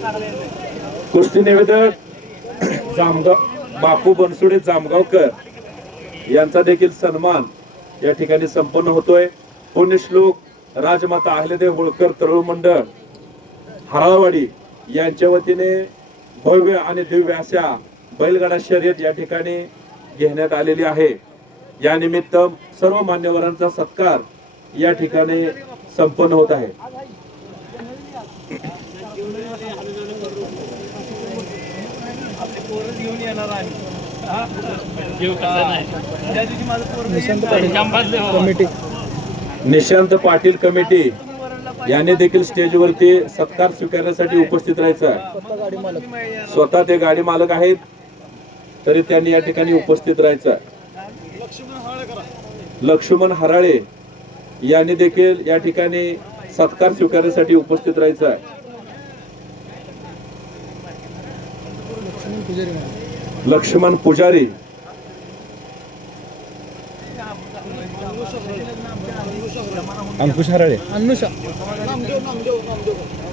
कुस्ती निवेदक जामगाव बापू बनसोडे जामगावकर यांचा देखील सन्मान या ठिकाणी संपन्न होतोय। पुण्यश्लोक राजमाता अहिल्यादेवी होळकर तरुण मंडळ हराळवाडी यांच्या वतीने भव्य आणि दिव्य अशा बैलगाडा शर्यत या ठिकाणी घेण्यात आलेली आहे। या निमित्त सर्व मान्यवरांचा सत्कार या ठिकाणी संपन्न होत आहे। निशांत पाटील कमिटी यांनी देखील स्टेजवरती सत्कार स्वीकारण्यासाठी उपस्थित राहायचं आहे। स्वतः ते गाडी मालक आहेत तरी त्यांनी या ठिकाणी उपस्थित राहायचं आहे। लक्ष्मण हराळे यांनी देखील या ठिकाणी सत्कार स्वीकारण्यासाठी उपस्थित राहायचं आहे। लक्ष्मण पुजारी अंकुश हराळे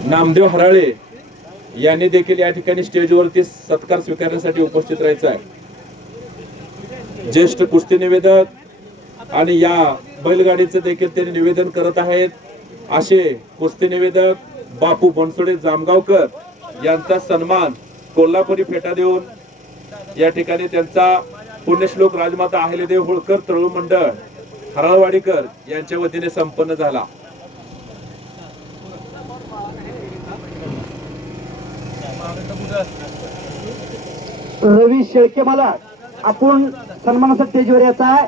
नामदेव हराळे यांनी देखील या ठिकाणी स्टेजवरती सत्कार स्वीकारण्यासाठी उपस्थित राहायचं आहे। ज्येष्ठ कुस्ती निवेदक आणि या बैलगाडीचं देखील ते निवेदन करत आहेत असे कुस्ती निवेदक बापू बनसोडे जामगावकर यांचा सन्मान कोल्हापुरी फेटा देऊन या ठिकाणी त्यांचा पुण्यश्लोक राजमाता अहिल्यादेवी होळकर तरुण मंडळ हराळवाडीकर यांच्या वतीने संपन्न झाला। रवी शेळके मला आपण सन्मानासाठी स्टेजवर यायचा आहे।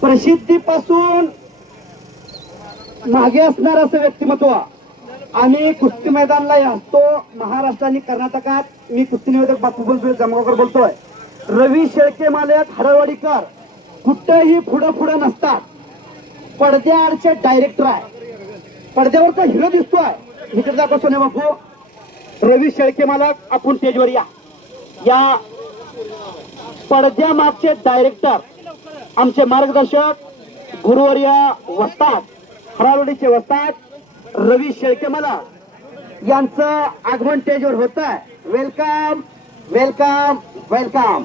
प्रसिद्धीपासून मागे असणार असं व्यक्तिमत्व आम्ही कुस्ती मैदानला असतो महाराष्ट्र आणि कर्नाटकात। मी कुस्ती निवेदक बापू बनसोडे जामगावकर बोलतोय। रवी शेळके मालक हरळवाडीकर कुठेही पुढं नसतात, पडद्याआडचे डायरेक्टर आहे। पडद्यावरचा हिरो दिसतोय इकडे दाखव सोने बापू। रवी शेळके मालक आपण स्टेजवर या पडद्या मागचे डायरेक्टर आमचे मार्गदर्शक गुरुवर्य वस्ताद हराळवाडीचे वस्ताद रवी शेळके मला यांचं आगमन स्टेजवर होत आहे। Welcome welcome welcome.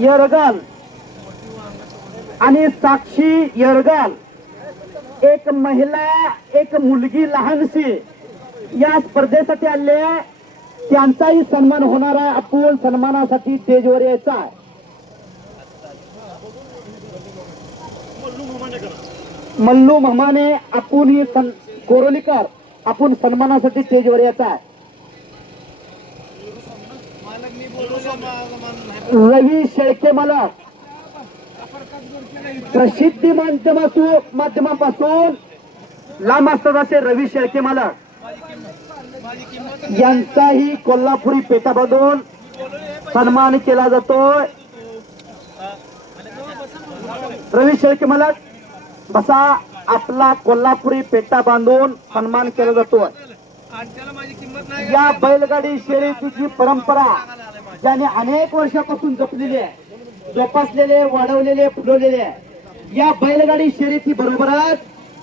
यरगल आणि साक्षी यरगल एक महिला एक मुलगी लहानशी या स्पर्धेसाठी आले, त्यांचाही सन्मान होणार आहे। आपण सन्मानासाठी स्टेजवर यायचा आहे। मल्लू मामाने आपण ही कोरोलीकर आपण सन्मानासाठी स्टेजवर यायचा आहे। रवी शेळके मला प्रसिद्धी माध्यमापासून लांब असतात असे रवी शेळके मला यांचाही कोल्हापुरी पेटा बांधून सन्मान केला जातोय। रवी शेळके मला बसा, आपला कोल्हापुरी पेटा बांधून सन्मान केला जातोय। या बैलगाडी शर्यतीची परंपरा ज्याने अनेक वर्षापासून जपलेली आहे, जोपासलेले वाढवलेले फुलवलेले आहे। या बैलगाडी शर्यती बरोबरच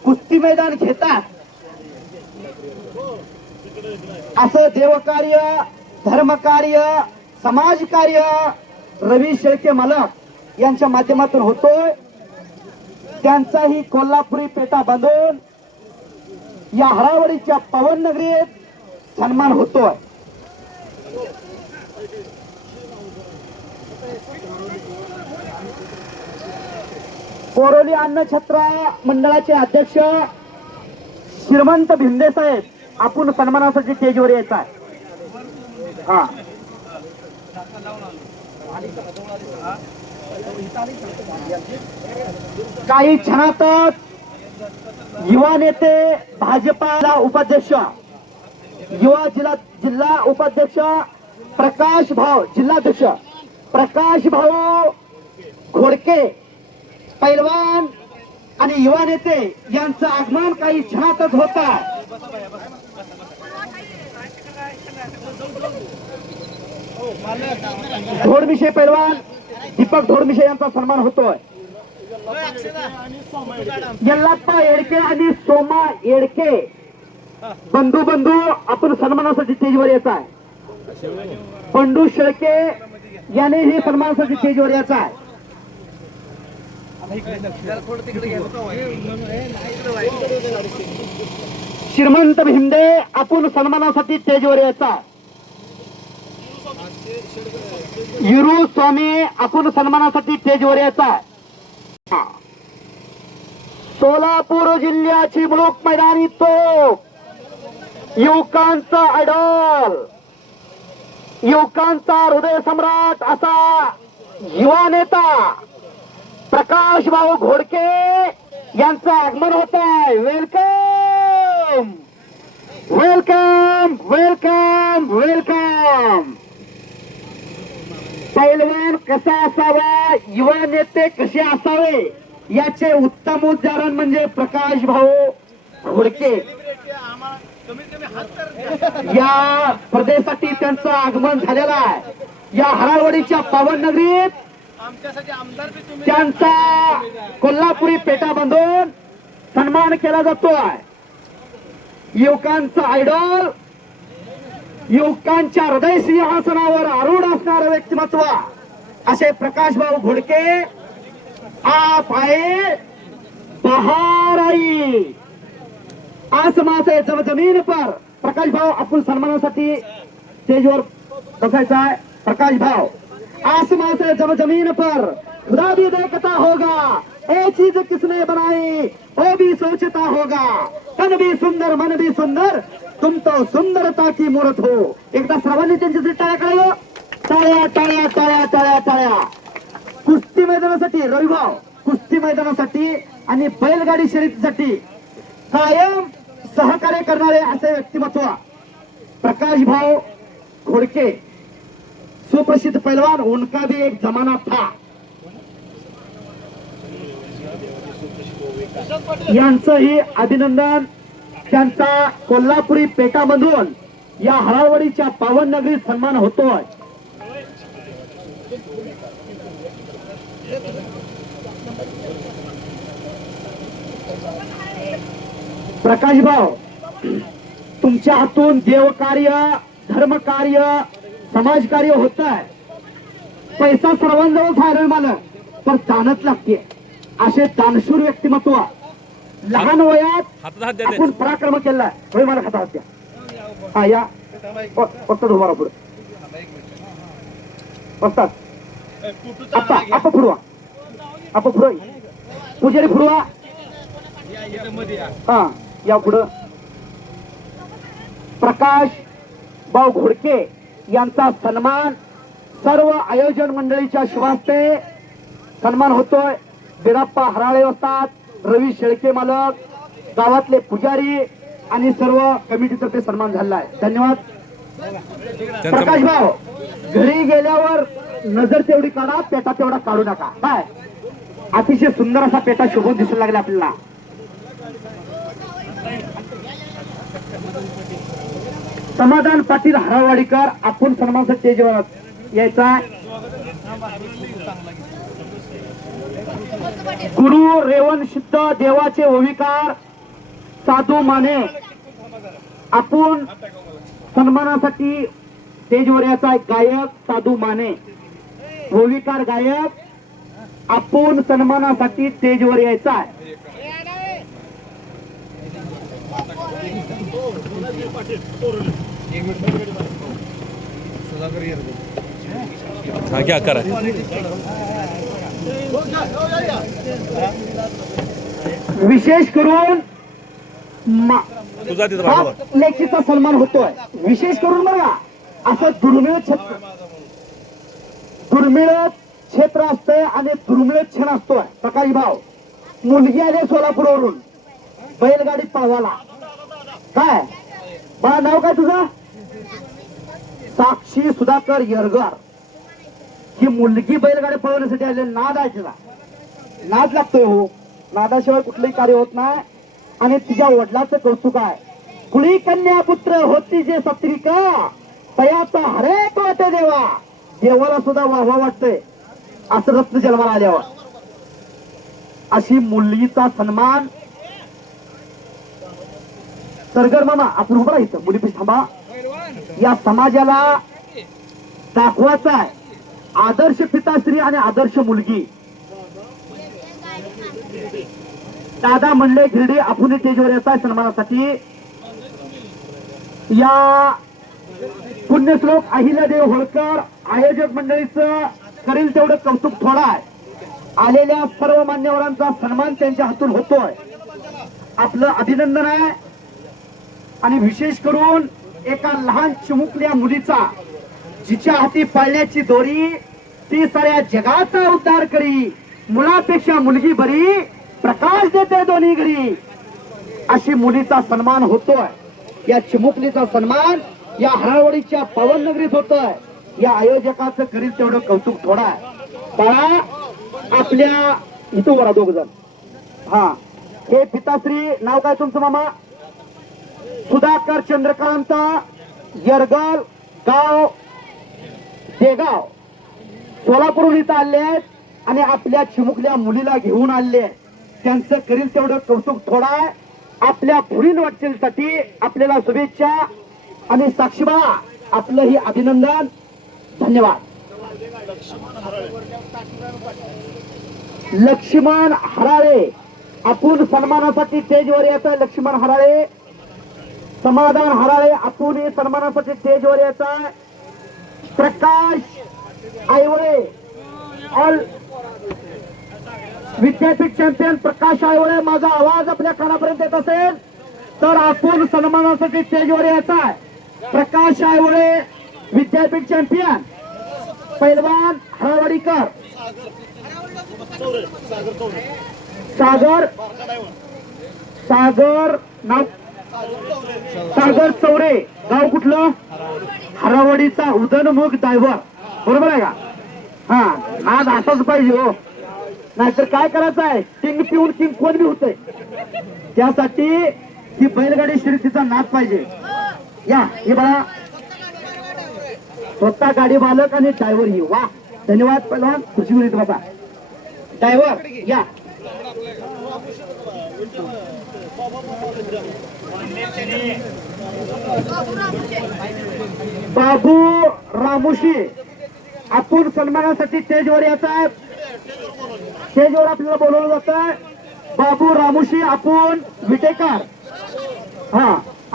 कुस्ती मैदान घेतात असं देवकार्य धर्मकार्य समाजकार्य रवी शेळके मालक यांच्या माध्यमातून होतोय। त्यांचाही कोल्हापुरी पेटा बांधून या हराळवाडीच्या पावन नगरीत सन्मान होतोय। कोरोली अन्नछत्र मंडळाचे अध्यक्ष श्रीमंत भिंदे साहेब आपण सन्मानासाठी स्टेजवर यायचा आहे। हा काही क्षणातच युवा नेते भाजपा उपाध्यक्ष युवा जिल्हा उपाध्यक्ष प्रकाश भाऊ जिल्हाध्यक्ष प्रकाश भाऊ घोडके पैलवान आणि युवा नेते यांचं आगमन काही क्षणातच होत आहे। धोडमिशे पैलवान दीपक धोडमिशे यांचा सन्मान होतोय। यल्लाप्पा येडके आणि सोमा येडके बंधू आपण सन्मानासाठी स्टेजवर यायचा आहे. बंडू शेळके यानेही सन्मानासाठी स्टेजवर यायचा आहे. श्रीमंत भिंदे आपण सन्मानासाठी स्टेजवर यायचा. युरू स्वामी आपण सन्मानासाठी स्टेजवर यायचा. सोलापूर जिल्ह्याची मुलूक मैदानी तोफ, युवकांचा आयडॉल, युवकांचा हृदय सम्राट असा युवा नेता प्रकाश भाऊ घोडके यांचं आगमन होत आहे. Welcome welcome welcome welcome. पैलवान कसा असावा, युवा नेते कसे असावे याचे उत्तम उदाहरण म्हणजे प्रकाश भाऊ घोडके. या स्पर्धेसाठी त्यांचं आगमन झालेलं आहे. या हराळवाडीच्या पावन नगरीत त्यांचा कोल्हापुरी पेटा बांधून सन्मान केला जातोय. युवकांचा आयडॉल, युवकांच्या हृदय सिंहासनावर आरूढ असणारं व्यक्तिमत्व असे प्रकाश भाऊ घोडके. आप आए बहार आई, आसमां से जमीन पर. प्रकाश भाऊ आपण सन्मानासाठी स्टेजवर बसायचा आहे. प्रकाश भाऊ, आसमां से जमीन पर खुदा भी देखता होगा, एक चीज किसने बनाई वो भी सोचता होगा. तन भी सुंदर मन भी सुंदर, तुम तो सुंदरता की मूर्त हो. एकदा सर्वांनी त्यांच्यासाठी टाळ्या काढल्या. टाळ्या टाळ्या टाळ्या टाळ्या टाळ्या. कुस्ती मैदानासाठी रविभाव, कुस्ती मैदानासाठी आणि बैलगाडी शर्यतीसाठी कायम सहकार्य करणारे असे व्यक्तिमत्व प्रकाश भाऊ घोडके. सुप्रसिद्ध पैलवान, उनका भी एक जमाना था. यांचंही अभिनंदन. त्यांचा कोल्हापुरी पेटामधून या हराळवाडीच्या पावन नगरीत सन्मान होतोय. प्रकाश भाऊ, तुमच्या हातून देवकार्य, धर्मकार्य, समाजकार्य होत आहे. पैसा सर्वांजवळ आहे मालक, पण दानच लागते. असे दानशूर व्यक्तिमत्व लहान वयात आपण पराक्रम केलाय. होय मला खाता होत्या. हा या फक्त उभारा पुढे बसतात. आपा फुडवा, आपा फुडवा, पुजारी फुडवा. हा या पुढं प्रकाश भाऊ घोडके यांचा सन्मान सर्व आयोजन मंडळीच्या शुभास्ते सन्मान होतोय. बिराप्पा हराळे असतात, रवी शेळके मालक, गावातले पुजारी आणि सर्व कमिटीतर्फे सन्मान झाला आहे. धन्यवाद. प्रकाश भाऊ, घरी गेल्यावर नजर तेवढी काढा, पेटा तेवढा काढू नका. काय अतिशय सुंदर असा पेटा शोभून दिसायला लागला आपल्याला. समाधान पाटील हराळवाडीकर आपण सन्मानाचा स्टेजवर यायचा. गुरु रेवण सिद्ध देवाचे ओविकार साधू माने आपण सन्मानासाठी स्टेजवर यायचा. गायक साधू माने, ओविकार गायक आपण सन्मानासाठी स्टेजवर यायचा आहे. क्या करा विशेष करून तुझा लेखीचा सन्मान होतोय. विशेष करून बघा असं दुर्मिळ क्षेत्र असतंय आणि दुर्मिळ क्षण असतोय. प्रकाश भाऊ, मुलगी आले सोलापूरवरून बैलगाडी पळवाला. काय बा नाव काय तुझं? साक्षी सुधाकर यरगर. ही मुलगी बैलगाडी पळवण्यासाठी आले. नाद आहे तिला, नाद लागतोय. हो, नादाशिवाय कुठलंही कार्य होत नाही. आणि तिच्या वडिलाचं कौतुक आहे. कुळी कन्या पुत्र होती जे सत्रिका, तयाचा हरेक वाटे देवा. देवाला सुद्धा वाहवा वाटतंय असं रत्न जन्माला आल्यावर. अशी मुलीचा सन्मान. सरगर मामा आपण उभं राहायचं मुलीपेक्षा थांबा. या समाजाला दाखवायचा आहे आदर्श पिताश्री आणि आदर्श मुलगी. दादा म्हणले गिरडी आपण स्टेजवर येत आहे सन्मानासाठी. या पुण्यश्लोक अहिल्यादेव होळकर आयोजक मंडळीचं करील तेवढं कौतुक थोडं आहे. आलेल्या सर्व मान्यवरांचा सन्मान त्यांच्या हातून होतोय. आपलं अभिनंदन आहे. आणि विशेष करून एका लहान चिमुकल्या मुलीचा जिच्या हाती पाळण्याची दोरी ती साऱ्या जगाचा उद्धार करी. मुलापेक्षा मुलगी बरी प्रकाश देते दोन्ही घरी. अशी मुलीचा सन्मान होतोय. या चिमुकलीचा सन्मान या हरावडीच्या पवन नगरीत होतोय. या आयोजकाचं करील तेवढं कौतुक थोडा आहे. बाळा आपल्या इथं बरा दोघ जण. हा हे पिताश्री नाव काय तुमचं मामा? सुधाकर चंद्रकांत यरगल गाव देगाव सोलापूरहून इथं आले आहेत आणि आपल्या चिमुकल्या मुलीला घेऊन आले. त्यांचं करील तेवढं कौतुक थोडा आहे. आपल्या पुढील वाटचालीसाठी आपल्याला शुभेच्छा. आणि साक्षीबा आपलंही अभिनंदन. धन्यवाद. लक्ष्मण हराळे आपण सन्मानासाठी स्टेजवर यायचं. लक्ष्मण हराळे समाधान हराळे आपण सन्मानासाठी स्टेजवर यायचं. प्रकाश आयवळे ऑल विद्यापीठ चॅम्पियन प्रकाश आयवळे. माझा आवाज आपल्या कानापर्यंत येत असेल तर आपण सन्मानासाठी स्टेजवर यायचा आहे. प्रकाश आयवळे विद्यापीठ चॅम्पियन पैलवान हळवाडीकर सागर नाव सागर चौरे गाव कुठलं? हरावडीचा उदयनमुख ड्रायव्हर. बरोबर आहे का? हा नाद असाच पाहिजे हो. नाहीतर काय करायचं आहे किंग पिऊन किंग कोण बी होतंय. त्यासाठी ही बैलगाडी शर्यतीचा नाद पाहिजे. या हे बघा स्वतः गाडी मालक आणि ड्रायव्हर ही. वा धन्यवाद. पहिलवान खुर्चीवर येत बसा. ड्रायव्हर या. बाबू रामुशी आपण सन्मानासाठी स्टेजवर यायचा आहे. स्टेजवर आपल्याला बोलवलं जात आहे. बाबू रामुशी आपण विटेकर. हा